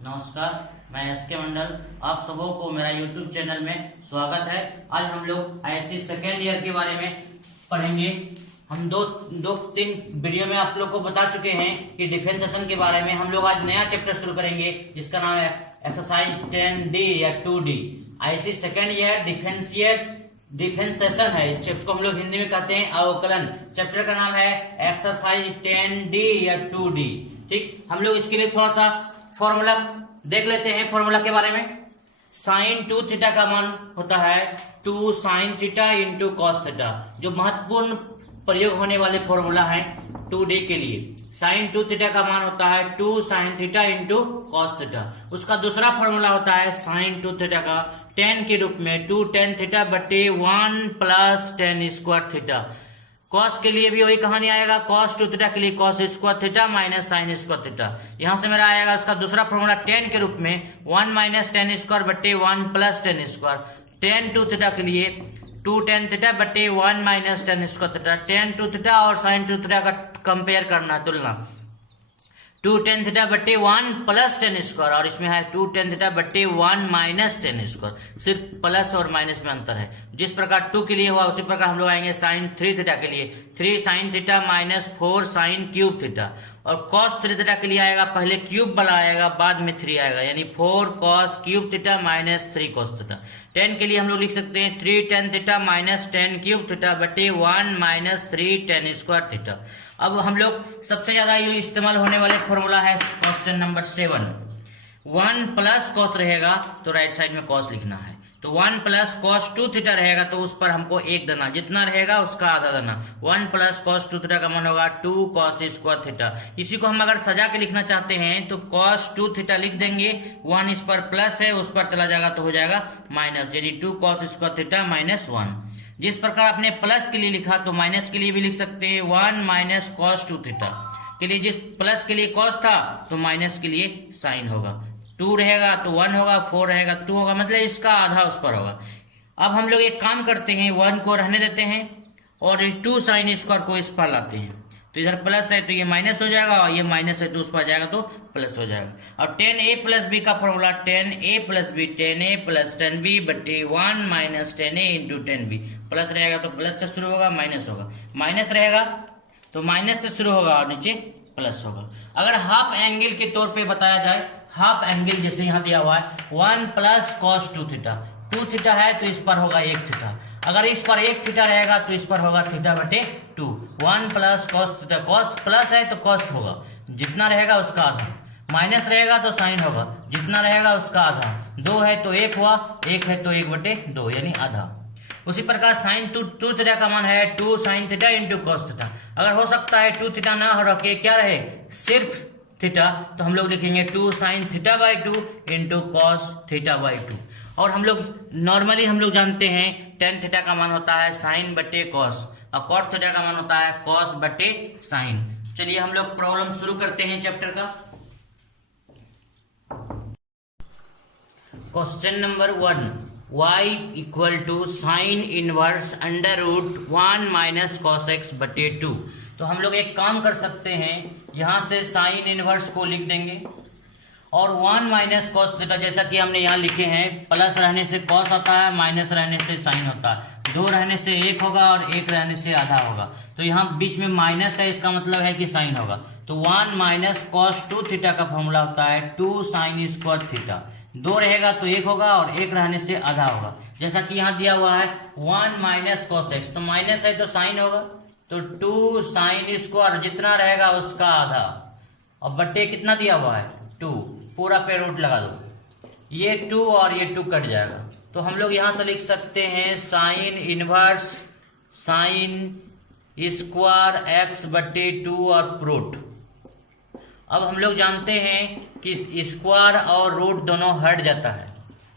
नमस्कार, मैं एसके मंडल। आप सबों को मेरा यूट्यूब चैनल में स्वागत है। आज हम लोग आईएससी सेकेंड ईयर के बारे में पढ़ेंगे। हम दो तीन वीडियो में आप लोग को बता चुके हैं कि डिफेंस सेशन के बारे में। हम लोग आज नया चैप्टर शुरू करेंगे जिसका नाम है एक्सरसाइज 10D या 2D। ISC second year defence session है। इस चैप्टर को हम लोग हिंदी में कहते हैं अवकलन। चैप्टर का नाम है एक्सरसाइज 10D या 2D। ठीक, हम लोग इसके लिए थोड़ा सा फॉर्मूला देख लेते हैं। फॉर्मूला के बारे में साइन 2 थीटा का मान होता है 2 sine theta into cos theta. जो महत्वपूर्ण प्रयोग होने वाले फॉर्मूला है 2D के लिए। साइन 2 थीटा का मान होता है 2 sine theta into cos theta. उसका दूसरा फॉर्मूला होता है साइन 2 थीटा का tan के रूप में 2 tan थीटा बटे 1 plus tan square theta. Cos के लिए भी वही कहानी आएगा। कॉस 2 थीटा के लिए cos square theta minus sine square theta. यहां से मेरा आएगा इसका दूसरा फॉर्मूला tan के रूप में 1 माइनस tan स्क्वायर बटे 1 plus tan square. tan 2 theta के लिए 2 tan थीटा बटे 1 minus tan square theta. tan 2 theta और साइन 2 थीटा का कंपेयर करना, तुलना। 2 tan थीटा बटे 1 प्लस tan स्क्वायर और इसमें है 2 tan थीटा बटे 1 माइनस tan स्क्वायर। सिर्फ प्लस और माइनस में अंतर है। जिस प्रकार 2 के लिए हुआ उसी प्रकार हम लोग आएंगे साइन 3 थीटा के लिए 3 sine theta minus 4 sine cube theta. और कॉस 3 थीटा के लिए आएगा, पहले क्यूब वाला आएगा बाद में 3 आएगा, यानी 4 cos cube theta minus 3 cos theta. tan के लिए हम लोग लिख सकते हैं 3 tan theta minus tan cube theta बटे 1 माइनस 3 tan स्क्वायर थीटा। अब हम लोग सबसे ज्यादा ये इस्तेमाल होने वाले फॉर्मूला है क्वेश्चन नंबर 7। 1 प्लस कॉस रहेगा तो राइट साइड में कॉस लिखना है। तो 1 प्लस कॉस 2 थीटा रहेगा तो उस पर हमको 1 देना, जितना रहेगा उसका आधा देना। 1 प्लस कॉस 2 थीटा का मान होगा 2 कॉस स्क्वायर थीटा। इसी को हम अगर सजा के लिखना चाहते हैं तो कॉस 2 थीटा लिख देंगे। 1 इस पर प्लस है, उस पर चला जाएगा तो हो जाएगा माइनस, यानी 2 कॉस स्क्वायर थीटा माइनस 1। जिस प्रकार आपने प्लस के लिए लिखा तो माइनस के लिए भी लिख सकते हैं 1 माइनस कॉस 2 थीटा के लिए। जिस प्लस के लिए कॉस था तो माइनस के लिए साइन होगा। 2 रहेगा तो 1 होगा, 4 रहेगा 2 होगा, मतलब इसका आधा उस पर होगा। अब हम लोग एक काम करते हैं, 1 को रहने देते हैं और 2 साइन स्क्वायर को इस पर लाते हैं। तो इधर प्लस है तो ये माइनस हो जाएगा और ये माइनस है तो उस पर जाएगा तो प्लस हो जाएगा। और tan a प्लस बी का formula tan a plus B tan a plus tan b बटे 1 minus tan a into tan b। Plus रहेगा तो प्लस से शुरू होगा, माइनस होगा, माइनस रहेगा तो माइनस से शुरू होगा और नीचे प्लस होगा। अगर हाफ एंगल के तौर पे बताया जाए, हाफ एंगल जैसे यहाँ दिया हुआ है 1 प्लस कॉस 2 थीटा। 2 थीटा है तो इस पर होगा 1 थीटा। अगर इस पर 1 थीटा रहेगा तो इस पर होगा थीटा बटे 2। 1 plus cos theta, cos plus है तो कॉस होगा, जितना रहेगा उसका आधा। माइनस रहेगा तो साइन होगा, जितना रहेगा उसका आधा। 2 है तो 1 हुआ, 1 है तो 1 बटे 2 यानी आधा। उसी प्रकार साइन 2 थीटा का मान है 2 sine theta into cos theta. अगर हो सकता है 2 थीटा ना हो रखे, क्या रहे सिर्फ थीटा, तो हम लोग लिखेंगे 2 sine theta by 2 into cos theta by 2। और हम लोग नॉर्मली हम लोग जानते हैं tan थीटा का मान होता है साइन बटे कॉस और cot थीटा का मान होता है कॉस बटे साइन। चलिए हम लोग प्रॉब्लम शुरू करते हैं चैप्टर का। Question number 1, y equal to sine inverse under root 1 minus cos X बटे 2। तो हम लोग एक काम कर सकते हैं, यहां से साइन इनवर्स को लिख देंगे और 1 माइनस कॉस थीटा जैसा कि हमने यहाँ लिखे हैं, प्लस रहने से कॉस आता है, माइनस रहने से साइन होता है। 2 रहने से 1 होगा और 1 रहने से आधा होगा। तो यहाँ बीच में माइनस है, इसका मतलब है कि साइन होगा। तो 1 माइनस कॉस 2 थीटा का फॉर्मूला होता है 2 साइन स्क्वायर थीटा। 2 रहेगा तो 1 होगा और 1 रहने से आधा होगा। जैसा कि यहाँ दिया हुआ है 1 माइनस कॉस एक्स, तो माइनस है तो साइन होगा, तो 2 साइन स्क्वायर जितना रहेगा उसका आधा और बट्टे कितना दिया हुआ है 2, पूरा पे रूट लगा दो, ये 2 और ये 2 कट जाएगा। तो हम लोग यहां से लिख सकते हैं sine inverse sine square x बटे 2 और रूट। अब हम लोग जानते हैं कि स्क्वायर और रूट दोनों हट जाता है,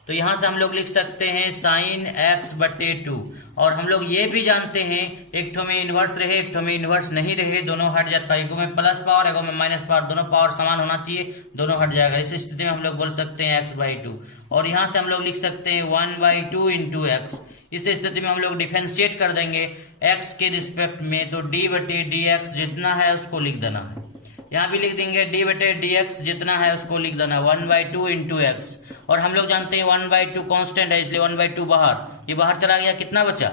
तो यहां से हम लोग लिख सकते हैं साइन एक्स बटे 2। और हम लोग ये भी जानते हैं एक ठो में इनवर्स रहे एक ठो में इनवर्स नहीं रहे, दोनों हट जाता है। एक में प्लस पावर एक में माइनस पावर, दोनों पावर समान होना चाहिए, दोनों हट जाएगा। इस स्थिति में हम लोग बोल सकते हैं एक्स बाई 2। और यहाँ से हम लोग लिख सकते हैं 1 बाई 2 इंटू एक्स। इस स्थिति में हम लोग डिफरेंशिएट कर देंगे एक्स के रिस्पेक्ट में, तो डी बटे डी एक्स जितना है उसको लिख देना है। यहाँ भी लिख देंगे डी बटे डी एक्स जितना है उसको लिख देना 1/2 इंटू एक्स। और हम लोग जानते हैं 1/2 कांस्टेंट है, इसलिए 1/2 बाहर, ये बाहर चला गया, कितना बचा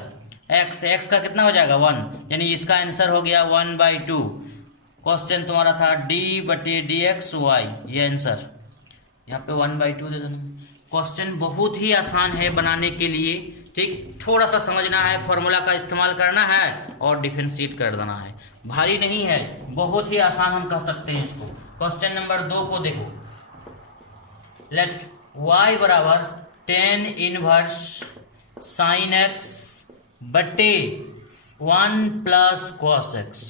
एक्स, एक्स का कितना हो जाएगा 1, यानी इसका आंसर हो गया 1/2। क्वेश्चन तुम्हारा था डी बटे डी एक्स वाई, ये आंसर यहाँ पे 1/2 दे देना। क्वेश्चन बहुत ही आसान है बनाने के लिए, ठीक, थोड़ा सा समझना है, फॉर्मूला का इस्तेमाल करना है और डिफरेंशिएट कर देना है, भारी नहीं है, बहुत ही आसान हम कह सकते हैं इसको। क्वेश्चन नंबर 2 को देखो, लेट y बराबर tan इनवर्स साइन एक्स बटे 1 plus cos x.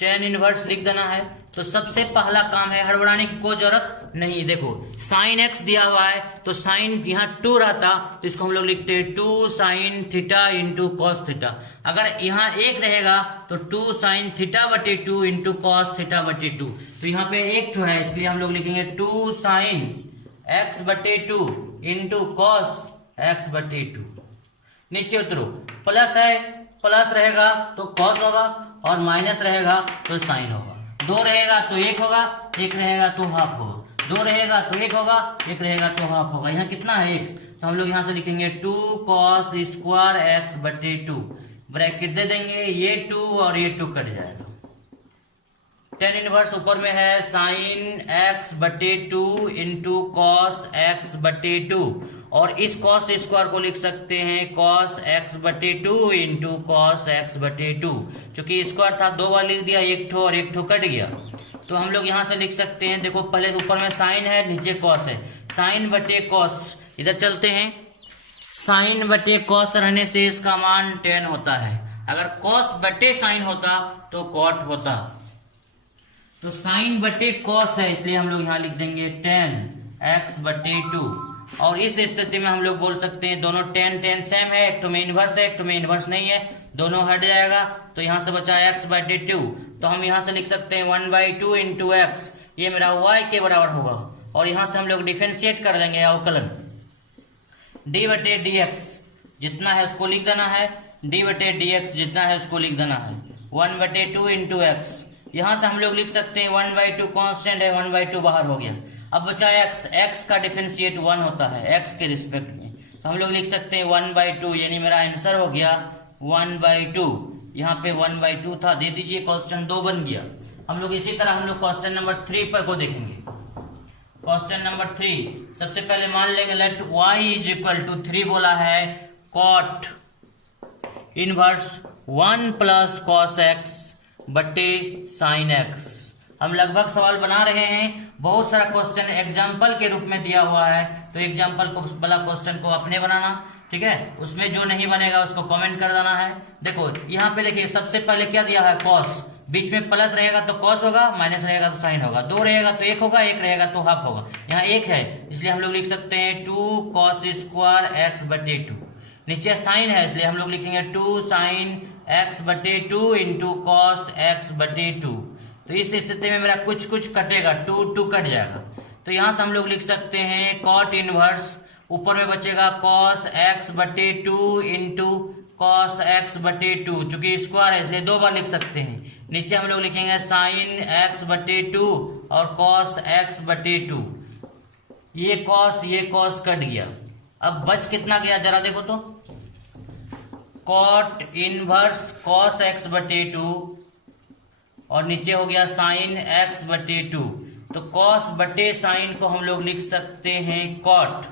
tan inverse लिख देना है। तो सबसे पहला काम है, हड़बड़ाने की कोई जरूरत नहीं। देखो साइन एक्स दिया हुआ है तो साइन यहाँ 2 रहता तो इसको हम लोग लिखते हैं 2 sine theta into cos theta. अगर यहाँ 1 रहेगा तो 2 साइन थीटा बटे 2 इंटू कॉस थीटा बटे 2। तो यहाँ पे 1 तो है, इसलिए हम लोग लिखेंगे 2 साइन एक्स बटे 2 इंटू कॉस एक्स बटे 2। नीचे उतरो, प्लस है, प्लस रहेगा तो कॉस होगा और माइनस रहेगा तो साइन होगा। 2 रहेगा तो 1 होगा, 1 रहेगा तो हाफ होगा, 2 रहेगा तो 1 होगा, 1 रहेगा तो हाफ होगा। यहाँ कितना है 1, तो हम लोग यहाँ से लिखेंगे 2 कॉस स्क्वायर एक्स बटे 2, ब्रैकेट दे देंगे, ये 2 और ये 2 कट जाएगा। tan इनवर्स ऊपर में है साइन एक्स बटे 2 इंटू कॉस एक्स बटे 2, और इस कॉस स्क्वायर को लिख सकते हैं कॉस एक्स बटे 2 इंटू कॉस एक्स बटे 2। चूंकि स्क्वायर था 2 बार लिख दिया, 1 ठो और 1 ठो कट गया, तो हम लोग यहाँ से लिख सकते हैं, देखो पहले ऊपर में साइन है नीचे कॉस है, साइन बटे कॉस, इधर चलते हैं, साइन बटे कॉस रहने से इसका मान 10 होता है। अगर कॉस बटे साइन होता तो कॉट होता, तो साइन बटे कॉस है इसलिए हम लोग यहाँ लिख देंगे 10 एक्स बटे 2। और इस स्थिति में हम लोग बोल सकते हैं दोनों tan सेम है, एक तो में इनवर्स है, एक तो में इनवर्स नहीं है, दोनों हट जाएगा, तो यहाँ से बचा x बटे 2। तो हम यहाँ से लिख सकते हैं 1/2 इंटू एक्स, ये मेरा y के बराबर होगा, और यहाँ से हम लोग डिफरेंशिएट कर देंगे अवकलन, d बटे डी एक्स जितना है उसको लिख देना है, d बटे डी एक्स जितना है उसको लिख देना है 1/2 इंटू एक्स। यहाँ से हम लोग लिख सकते हैं 1/2 कांस्टेंट है, 1/2 बाहर हो गया। अब बचा x, x का डिफरेंशिएट 1 होता है x के रिस्पेक्ट में, तो हम लोग लिख सकते हैं 1/2, यानी मेरा आंसर हो गया 1/2। यहाँ पे 1/2 था, दे दीजिए, क्वेश्चन 2 बन गया। हम लोग इसी तरह हम लोग क्वेश्चन नंबर 3 पर को देखेंगे। क्वेश्चन नंबर 3 सबसे पहले मान लेंगे let y is equal to 3 बोला है cot inverse 1 plus cos X बटे साइन एक्स। हम लगभग सवाल बना रहे हैं, बहुत सारा क्वेश्चन एग्जाम्पल के रूप में दिया हुआ है, तो एग्जाम्पल को वाला क्वेश्चन को अपने बनाना, ठीक है, उसमें जो नहीं बनेगा उसको कमेंट कर देना है। देखो यहाँ पे देखिए सबसे पहले क्या दिया है कॉस, बीच में प्लस रहेगा तो कॉस होगा, माइनस रहेगा तो साइन होगा, 2 रहेगा तो 1 होगा, 1 रहेगा तो हाफ होगा। यहाँ 1 है इसलिए हम लोग लिख सकते हैं 2 कॉस स्क्वायर एक्स बटे 2। नीचे साइन है इसलिए हम लोग लिखेंगे 2 साइन एक्स बटे 2 इंटू कॉस एक्स बटे 2। तो इस स्थिति में मेरा कुछ कुछ कटेगा, 2 कट जाएगा, तो यहां से हम लोग लिख सकते हैं कॉट इनवर्स, ऊपर में बचेगा कॉस एक्स बटे 2 इंटू कॉस एक्स बटे 2, चूंकि स्क्वायर है इसलिए 2 बार लिख सकते हैं। नीचे हम लोग लिखेंगे साइन एक्स बटे 2 और कॉस एक्स बटे 2, ये कॉस कट गया। अब बच कितना गया जरा देखो तो, कॉट इनवर्स कॉस एक्स बटे 2 और नीचे हो गया साइन एक्स बटे 2। तो कॉस बटे साइन को हम लोग लिख सकते हैं कॉट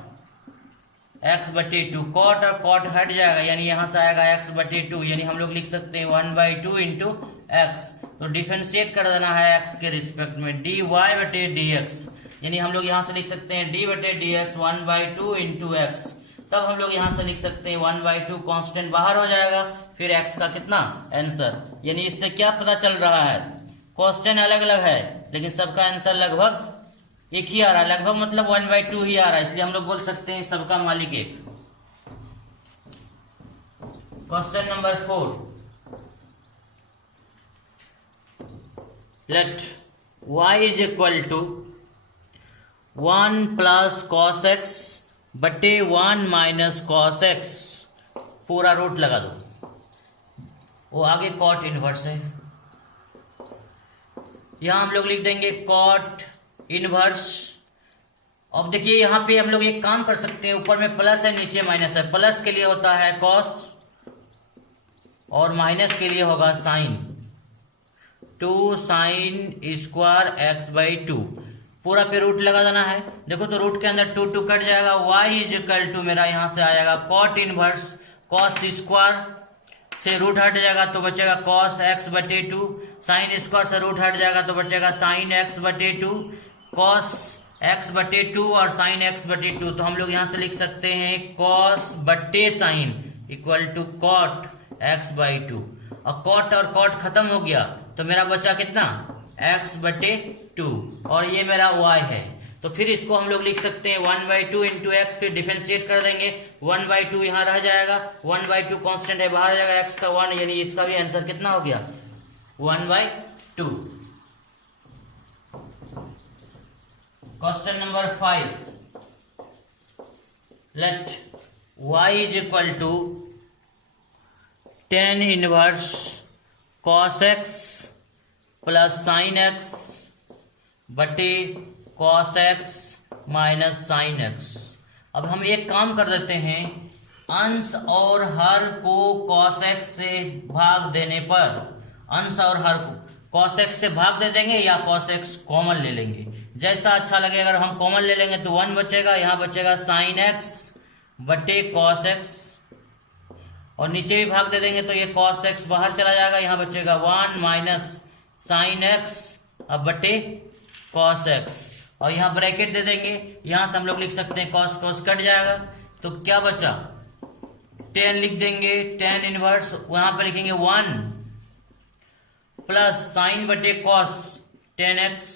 एक्स बटे 2, कॉट और कॉट हट जाएगा यानी यहां से आएगा एक्स बटे 2, यानी हम लोग लिख सकते हैं 1/2 इंटू एक्स। तो डिफरेंशिएट कर देना है एक्स के रिस्पेक्ट में, डी वाई बटे डी एक्स, यानी हम लोग यहां से लिख सकते हैं डी बटे डी एक्स 1/2 इंटू एक्स। तब हम लोग यहां से लिख सकते हैं 1/2 कांस्टेंट बाहर हो जाएगा, फिर x का कितना आंसर। यानी इससे क्या पता चल रहा है, क्वेश्चन अलग अलग है लेकिन सबका आंसर लगभग एक ही आ रहा है, लगभग मतलब 1/2 ही आ रहा है, इसलिए हम लोग बोल सकते हैं सबका मालिक एक। Question number 4, let y is equal to 1 plus cos X बटे 1 माइनस कॉस एक्स, पूरा रूट लगा दो, वो आगे कॉट इनवर्स है, यहाँ हम लोग लिख देंगे कॉट इनवर्स। अब देखिए यहाँ पे हम लोग एक काम कर सकते हैं, ऊपर में प्लस है नीचे माइनस है। प्लस के लिए होता है कॉस और माइनस के लिए होगा sine. 2 sine square X by 2 पूरा पे रूट लगा देना है। देखो तो रूट के अंदर 2 2 कट जाएगा। y इज इक्वल टू मेरा यहाँ से आएगा कॉट इनवर्स कॉस स्क्वायर से रूट हट जाएगा तो बचेगा कॉस एक्स बटे 2। साइन स्क्वायर से रूट हट जाएगा तो बचेगा साइन एक्स बटे 2। कॉस एक्स बटे 2 और साइन एक्स बटे 2, तो हम लोग यहाँ से लिख सकते हैं कॉस बटे sine equal to cot x by 2। और कॉट और कॉट खत्म हो गया तो मेरा बचा कितना, एक्स बटे 2 और ये मेरा y है। तो फिर इसको हम लोग लिख सकते हैं 1/2 इंटू एक्स, फिर डिफरेंशिएट कर देंगे। 1/2 यहाँ रह जाएगा, 1/2 कांस्टेंट है बाहर जाएगा, x का 1, यानी इसका भी आंसर कितना हो गया 1/2। Question number 5, let y is equal to tan inverse cos x plus sine x बटे cos x minus sine x. अब हम एक काम कर देते हैं, अंश और हर को cos x से भाग देने पर, अंश और हर को cos x से भाग दे देंगे या cos x कॉमन ले लेंगे, जैसा अच्छा लगे। अगर हम कॉमन ले लेंगे तो 1 बचेगा, यहाँ बचेगा साइन x बटे cos x, और नीचे भी भाग दे देंगे तो ये cos x बाहर चला जाएगा, यहाँ बचेगा 1 माइनस साइन x अब बटे cos x, और यहाँ ब्रैकेट दे देंगे। यहाँ से हम लोग लिख सकते हैं cos cos कट जाएगा तो क्या बचा, tan लिख देंगे, tan इनवर्स वहां पर लिखेंगे 1 प्लस साइन बटे cos tan x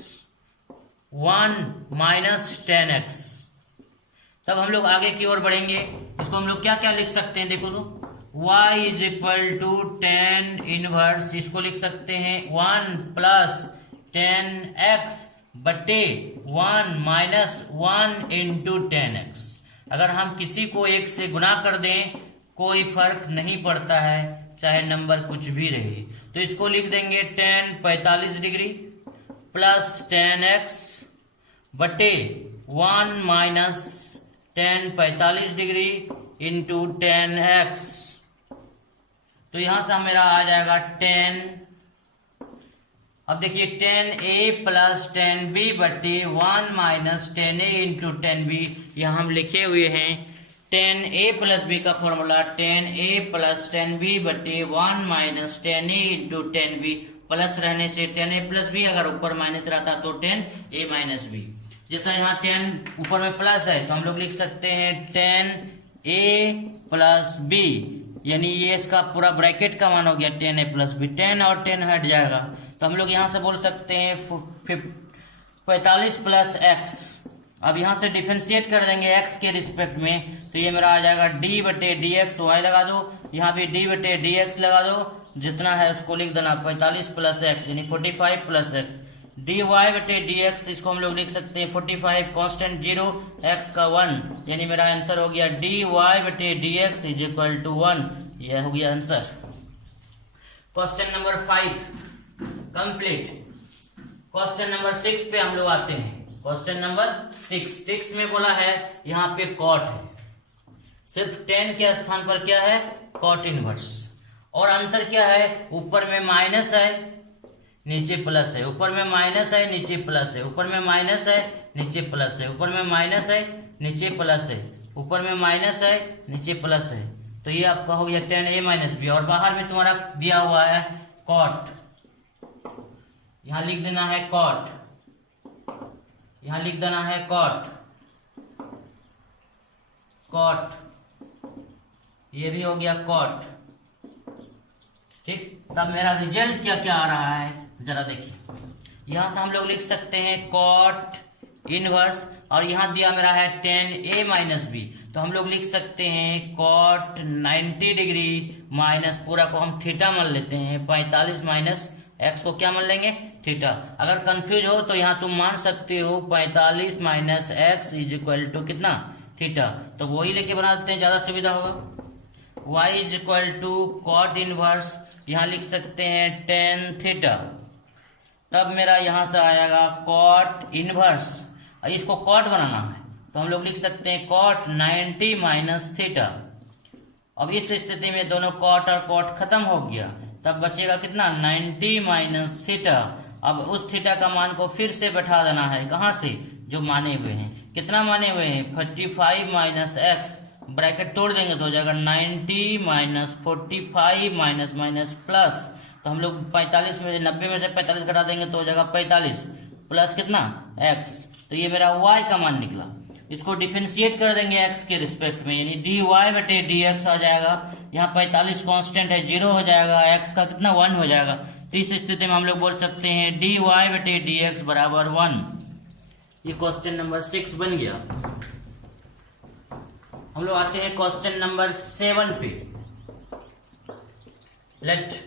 1 minus tan x। तब हम लोग आगे की ओर बढ़ेंगे। इसको हम लोग क्या क्या लिख सकते हैं, देखो तो y is equal to tan inverse, इसको लिख सकते हैं 1 प्लस tan x बटे 1 माइनस 1 इंटू tan x। अगर हम किसी को एक से गुना कर दें कोई फर्क नहीं पड़ता है, चाहे नंबर कुछ भी रहे। तो इसको लिख देंगे tan 45 degree plus tan x बटे 1 minus tan 45 degree into tan x। तो यहां से मेरा आ जाएगा tan, अब देखिए tan a plus tan b बटे 1 minus tan a into tan b। यहां हम लिखे हुए हैं tan a प्लस b का formula tan a plus tan b बटे 1 minus tan a into tan b। Plus रहने से tan a प्लस b, अगर ऊपर माइनस रहता तो tan a माइनस b। जैसा यहाँ tan ऊपर में प्लस है तो हम लोग लिख सकते हैं tan a प्लस b, यानी ये इसका पूरा ब्रैकेट का मान हो गया tan a प्लस b। 10 और 10 हट जाएगा तो हम लोग यहाँ से बोल सकते हैं 45 प्लस x। अब यहाँ से डिफरेंशिएट कर देंगे x के रिस्पेक्ट में, तो ये मेरा आ जाएगा d बटे डी एक्स, वाई लगा दो, यहाँ भी d बटे डी एक्स लगा दो, जितना है उसको लिख देना 45 प्लस एक्स यानी 45 प्लस एक्स। dy बटे dx, इसको हम लोग लिख सकते हैं 45 कांस्टेंट 0 x का 1, यानी मेरा आंसर हो गया dy बटे dx इज इक्वल टू 1। यह हो गया answer. Question number 5 complete. Question number 6 पे हम लोग आते हैं। क्वेश्चन नंबर 6 में बोला है यहाँ पे कॉट है, सिर्फ tan के स्थान पर क्या है कॉट इनवर्स, और अंतर क्या है, ऊपर में माइनस है नीचे प्लस है, ऊपर में माइनस है नीचे प्लस है, ऊपर में माइनस है नीचे प्लस है, ऊपर में माइनस है नीचे प्लस है, ऊपर में माइनस है नीचे प्लस है। तो ये आपका हो गया tan a माइनस बी, और बाहर में तुम्हारा दिया हुआ है कॉट, यहां लिख देना है कॉट, यहां लिख देना है कॉट, कॉट, ये भी हो गया कॉट। ठीक, तब मेरा रिजल्ट क्या क्या आ रहा है जरा देखिए। यहां से हम लोग लिख सकते हैं कॉट इनवर्स, और यहां दिया मेरा है tan a माइनस बी, तो हम लोग लिख सकते हैं कॉट 90 डिग्री माइनस, पूरा को हम थीटा मान लेते हैं, 45 माइनस एक्स को क्या मान लेंगे थीटा। अगर कंफ्यूज हो तो यहाँ तुम मान सकते हो 45 minus x is equal to कितना थीटा, तो वही लेके बना देते हैं, ज्यादा सुविधा होगा। y is equal to cot inverse, यहाँ लिख सकते हैं tan थीटा तब मेरा यहाँ से आएगा कॉट इनवर्स। इसको कॉट बनाना है तो हम लोग लिख सकते हैं कॉट 90 माइनस थीटा। अब इस स्थिति में दोनों कॉट और कॉट खत्म हो गया, तब बचेगा कितना 90 माइनस थीटा। अब उस थीटा का मान को फिर से बैठा देना है, कहाँ से, जो माने हुए हैं। कितना माने हुए हैं 45 माइनस एक्स, ब्रैकेट तोड़ देंगे तो हो जाएगा 90 माइनस 45 माइनस माइनस प्लस, तो हम लोग 45 में 90 में से 45 घटा देंगे तो हो जाएगा 45 प्लस कितना x, तो ये मेरा y का मान निकला। इसको डिफरेंशिएट कर देंगे x के रिस्पेक्ट में, यानी dy बटे dx आ जाएगा। यहाँ 45 कांस्टेंट है, 0 हो जाएगा, x का कितना 1 हो जाएगा। तो इस स्थिति में हम लोग बोल सकते हैं dy बटे dx बराबर 1। ये क्वेश्चन नंबर 6 बन गया। हम लोग आते हैं क्वेश्चन नंबर 7 पे। Let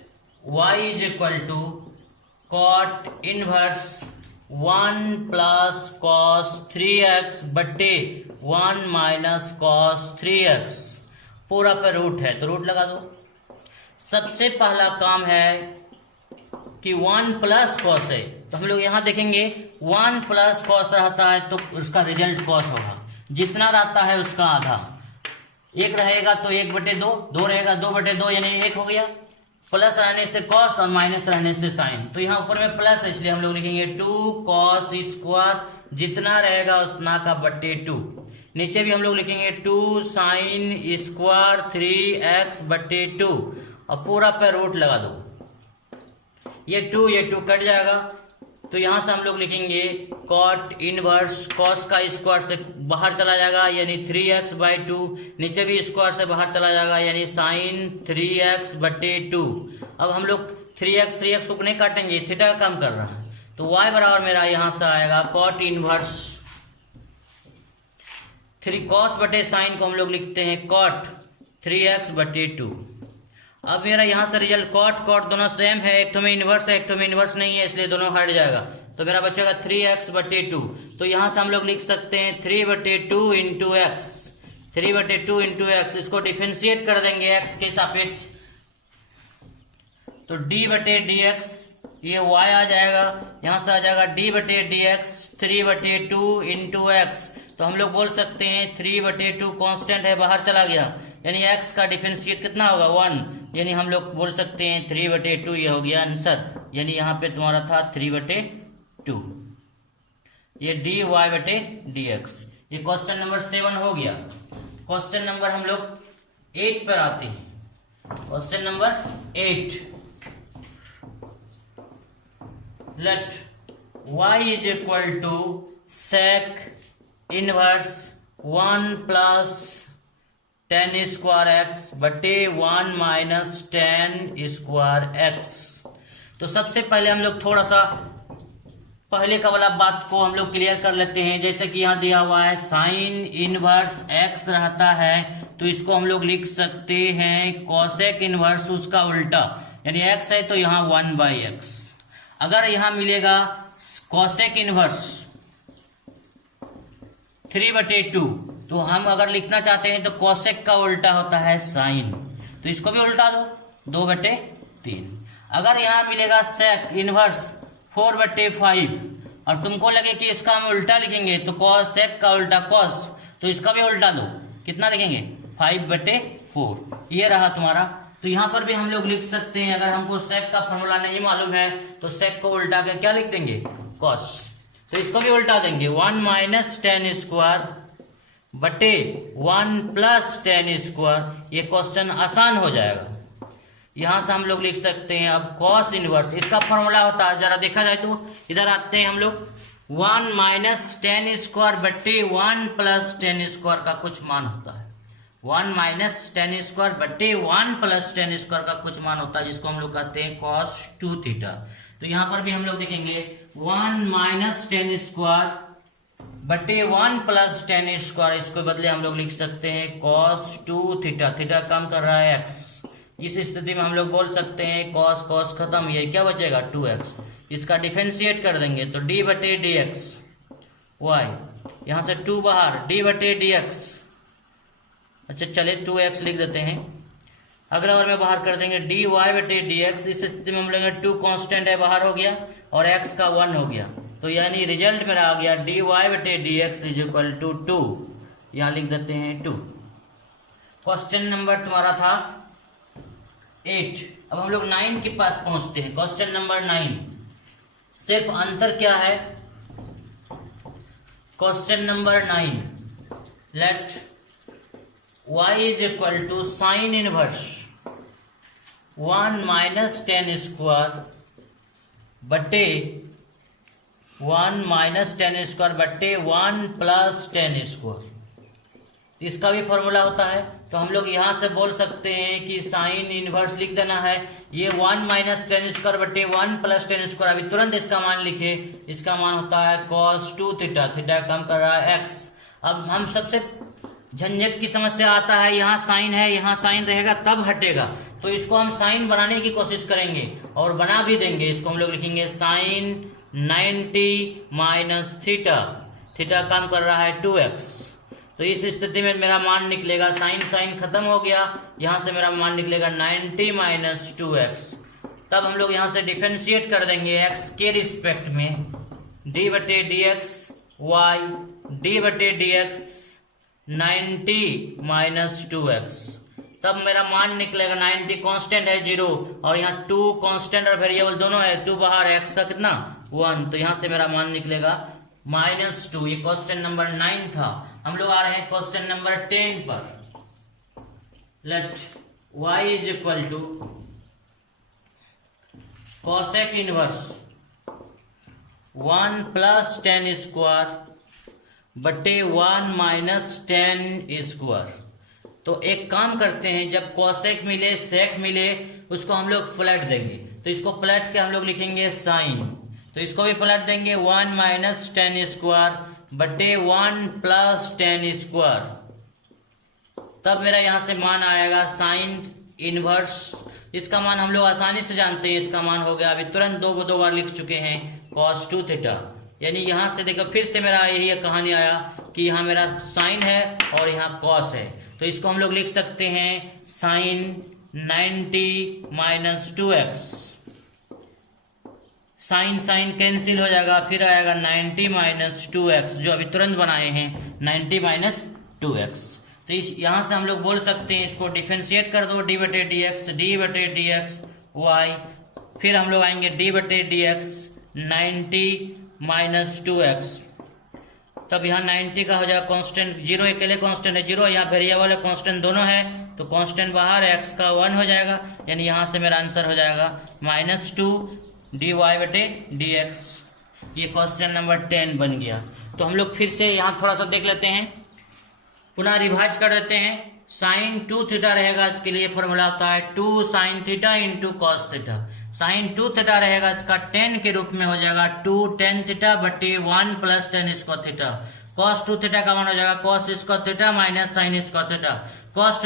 y is equal to cot inverse 1 plus cos 3x बटे 1 माइनस कॉस 3x, पूरा पे रूट है तो रूट लगा दो। सबसे पहला काम है कि 1 प्लस कॉस है, तो हम लोग यहाँ देखेंगे 1 प्लस कॉस रहता है तो उसका रिजल्ट कॉस होगा, जितना रहता है उसका आधा। 1 रहेगा तो 1 बटे 2, 2 रहेगा 2 बटे 2 यानी 1 हो गया। प्लस रहने से कॉस और माइनस रहने से साइन, तो यहाँ ऊपर में प्लस है इसलिए हम लोग लिखेंगे 2 कॉस स्क्वायर, जितना रहेगा उतना का बटे 2। नीचे भी हम लोग लिखेंगे 2 साइन स्क्वायर 3x बटे 2 और पूरा पे रूट लगा दो। ये 2 कट जाएगा, तो यहां से हम लोग लिखेंगे कॉट इनवर्स कॉस का स्क्वायर से बाहर चला जाएगा यानी 3x बाई 2, नीचे भी स्क्वायर से बाहर चला जाएगा यानी साइन 3x बटे 2। अब हम लोग 3x को नहीं काटेंगे, थीटा का काम कर रहा है, तो y बराबर मेरा यहां से आएगा कॉट इनवर्स 3 कॉस बटे साइन को हम लोग लिखते हैं कॉट 3x बटे 2। अब मेरा यहाँ से रिजल्ट कॉट कॉट दोनों सेम है, एक तो में इनवर्स है एक तो में इनवर्स नहीं है, इसलिए दोनों हट जाएगा, तो मेरा बचेगा 3x बटे 2। तो यहाँ से हम लोग लिख सकते हैं 3 बटे 2 इंटू एक्स, 3 बटे 2 इंटू एक्स। इसको डिफरेंशिएट कर देंगे x के सापेक्ष, तो d बटे dx ये y आ जाएगा, यहाँ से आ जाएगा d बटे dx 3 बटे 2 इंटू एक्स। तो हम लोग बोल सकते हैं 3 बटे 2 कॉन्स्टेंट है, बाहर चला गया यानी x का डिफरेंशिएट कितना होगा 1, यानी हम लोग बोल सकते हैं 3 बटे 2, ये हो गया आंसर। यानी यहाँ पे तुम्हारा था 3 बटे 2, ये dy बटे dx। ये क्वेश्चन नंबर 7 हो गया। क्वेश्चन नंबर हम लोग 8 पर आते हैं। Question number 8, let y is equal to sec inverse 1 plus tan square x बटे 1 माइनस tan स्क्वायर एक्स। तो सबसे पहले हम लोग थोड़ा सा पहले का वाला बात को हम लोग क्लियर कर लेते हैं। जैसे कि यहाँ दिया हुआ है साइन इनवर्स x रहता है, तो इसको हम लोग लिख सकते हैं कोसेक इनवर्स उसका उल्टा, यानी x है तो यहाँ 1/x। अगर यहाँ मिलेगा कोसेक इनवर्स 3/2, तो हम अगर लिखना चाहते हैं तो कोसेक का उल्टा होता है साइन, तो इसको भी उल्टा दो 2/3। अगर यहाँ मिलेगा सेक इनवर्स 4/5 और तुमको लगे कि इसका हम उल्टा लिखेंगे तो कोसेक का उल्टा कोस, तो इसका भी उल्टा दो, कितना लिखेंगे 5/4, ये रहा तुम्हारा। तो यहाँ पर भी हम लोग लिख सकते हैं, अगर हमको सेक का फॉर्मूला नहीं मालूम है तो सेक को उल्टा के क्या लिख देंगे कॉस, तो इसको भी उल्टा देंगे 1 माइनस tan स्क्वायर बटे 1 प्लस tan स्क्वायर। ये क्वेश्चन आसान हो जाएगा। यहां से हम लोग लिख सकते हैं अब कॉस इनवर्स, इसका फॉर्मूला होता है, जरा देखा जाए तो इधर आते हैं हम लोग 1 माइनस tan स्क्वायर बटे 1 प्लस tan स्क्वायर का कुछ मान होता है, 1 माइनस tan स्क्वायर बटे 1 प्लस tan स्क्वायर का कुछ मान होता है, जिसको हम लोग कहते हैं cos 2 थीटा। तो यहाँ पर भी हम लोग देखेंगे 1 माइनस tan स्क्वायर बटे 1 प्लस tan स्क्वायर, इसको बदले हम लोग लिख सकते हैं cos 2 थीटा। थीटा कम कर रहा है x, इस स्थिति में हम लोग बोल सकते हैं cos cos खत्म, ये क्या बचेगा 2x। इसका डिफरेंशिएट कर देंगे तो d बटे dx y, यहाँ से 2 बाहर d बटे dx, अच्छा चले 2x लिख देते हैं। अगला बार में बाहर कर देंगे dy बटे dx। इस स्थिति में हम लेंगे 2 कांस्टेंट है बाहर हो गया और x का 1 हो गया, तो यानी रिजल्ट मेरा आ गया dy बटे dx इज इक्वल टू 2। यहाँ लिख देते हैं 2। क्वेश्चन नंबर तुम्हारा था 8। अब हम लोग 9 के पास पहुंचते हैं। क्वेश्चन नंबर 9, सिर्फ अंतर क्या है? Question number 9, let y is equal to sine inverse 1 minus tan square बटे 1 माइनस टेन स्क्वायर बटे 1 प्लस टेन स्क्वायर। इसका भी फॉर्मूला होता है, तो हम लोग यहां से बोल सकते हैं कि साइन इनवर्स लिख देना है। ये 1 माइनस टेन स्क्वायर बटे 1 प्लस टेन स्क्वायर, अभी तुरंत इसका मान लिखे। इसका मान होता है cos 2 थीटा, थीटा कम कर रहा है x। अब हम सबसे झंझट की समस्या आता है, यहाँ साइन है, यहाँ साइन रहेगा तब हटेगा, तो इसको हम साइन बनाने की कोशिश करेंगे और बना भी देंगे। इसको हम लोग लिखेंगे साइन 90 माइनस थीटा, थीटा काम कर रहा है 2x। तो इस स्थिति में मेरा मान निकलेगा, साइन साइन खत्म हो गया, यहां से मेरा मान निकलेगा 90 माइनस 2x। तब हम लोग यहां से डिफरेंशिएट कर देंगे x के रिस्पेक्ट में, d बटे dx y, d बटे dx 90 माइनस 2x। तब मेरा मान निकलेगा 90 कांस्टेंट है 0 और यहाँ 2 कांस्टेंट और वेरिएबल दोनों है, 2 बाहर है, x का कितना 1, तो यहां से मेरा मान निकलेगा -2। ये क्वेश्चन नंबर 9 था। हम लोग आ रहे हैं क्वेश्चन नंबर 10 पर। Let y is equal to cosec inverse 1 plus tan square बटे 1 माइनस टेन स्क्वायर। तो एक काम करते हैं, जब कॉसेक मिले सेक मिले उसको हम लोग पलट देंगे, तो इसको पलट के हम लोग लिखेंगे साइन, तो इसको भी पलट देंगे 1 माइनस टेन स्क्वायर बटे 1 प्लस टेन स्क्वायर। तब मेरा यहां से मान आएगा साइन इनवर्स, इसका मान हम लोग आसानी से जानते हैं, इसका मान हो गया अभी तुरंत दो बार लिख चुके हैं cos 2 थीटा। यानी यहां से देखो फिर से मेरा यही कहानी आया कि यहाँ मेरा साइन है और यहाँ cos है, तो इसको हम लोग लिख सकते हैं sine 90 minus 2x। Sine sine cancel हो जाएगा, फिर आएगा 90 माइनस 2x, जो अभी तुरंत बनाए हैं 90 माइनस 2x। तो इस यहां से हम लोग बोल सकते हैं, इसको डिफरेंशिएट कर दो, d बटे dx y, फिर हम लोग आएंगे d बटे dx 90 माइनस 2x। तब यहाँ 90 का हो जाएगा कांस्टेंट, 0 अकेले कांस्टेंट है 0, यहाँ वेरिएबल है कांस्टेंट दोनों है, तो कांस्टेंट बाहर है, x का 1 हो जाएगा, यानी यहाँ से मेरा आंसर हो जाएगा -2 dy बटे dx। ये क्वेश्चन नंबर 10 बन गया। तो हम लोग फिर से यहाँ थोड़ा सा देख लेते हैं, पुनः रिवाइज कर देते हैं। साइन 2 थीटा रहेगा, इसके लिए फॉर्मूला होता है 2 sine theta into cos theta. Sine 2 theta रहेगा, इसका 10 के रूप में हो जाएगा 2 टेन थीटा बटे 1 plus tan square theta. Cos 2 theta का मान हो जाएगा cos square theta minus sine square theta. Cos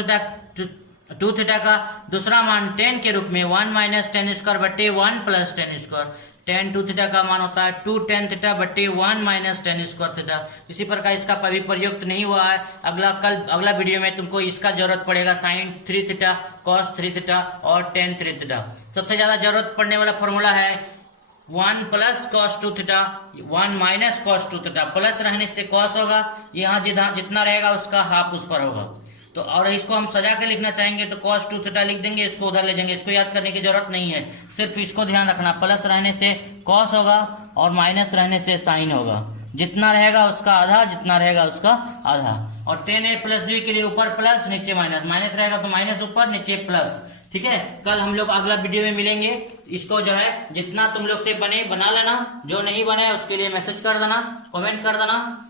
2 theta का दूसरा मान 10 के रूप में 1 माइनस टेन स्क्वायर बटे 1 plus tan square. Ten 2 theta का मान होता है 2 टेन थीटा बटे 1 माइनस टेन स्क्वायर थीटा। इसी प्रकार इसका कभी प्रयुक्त नहीं हुआ है, अगला वीडियो में तुमको इसका जरूरत पड़ेगा, साइन 3 थीटा कॉस 3 थीटा और टेन 3 थीटा। सबसे ज्यादा जरूरत पड़ने वाला फॉर्मूला है 1 plus cos 2 theta 1 minus cos 2 theta. Plus रहने से कॉस होगा, यहाँ जितना रहेगा उसका हाफ उस पर होगा। तो और इसको हम सजा के लिखना चाहेंगे तो cos 2 थीटा लिख देंगे, इसको उधर ले जाएंगे, इसको याद करने की जरूरत नहीं है, सिर्फ इसको ध्यान रखना, प्लस रहने से cos होगा और माइनस रहने से साइन होगा। जितना रहेगा उसका आधा, जितना रहेगा उसका आधा। और 10a प्लस b के लिए ऊपर प्लस नीचे माइनस, माइनस रहेगा तो माइनस ऊपर नीचे प्लस। ठीक है, कल हम लोग अगला वीडियो में मिलेंगे। इसको जो है जितना तुम लोग से बने बना लेना, जो नहीं बने उसके लिए मैसेज कर देना, कमेंट कर देना।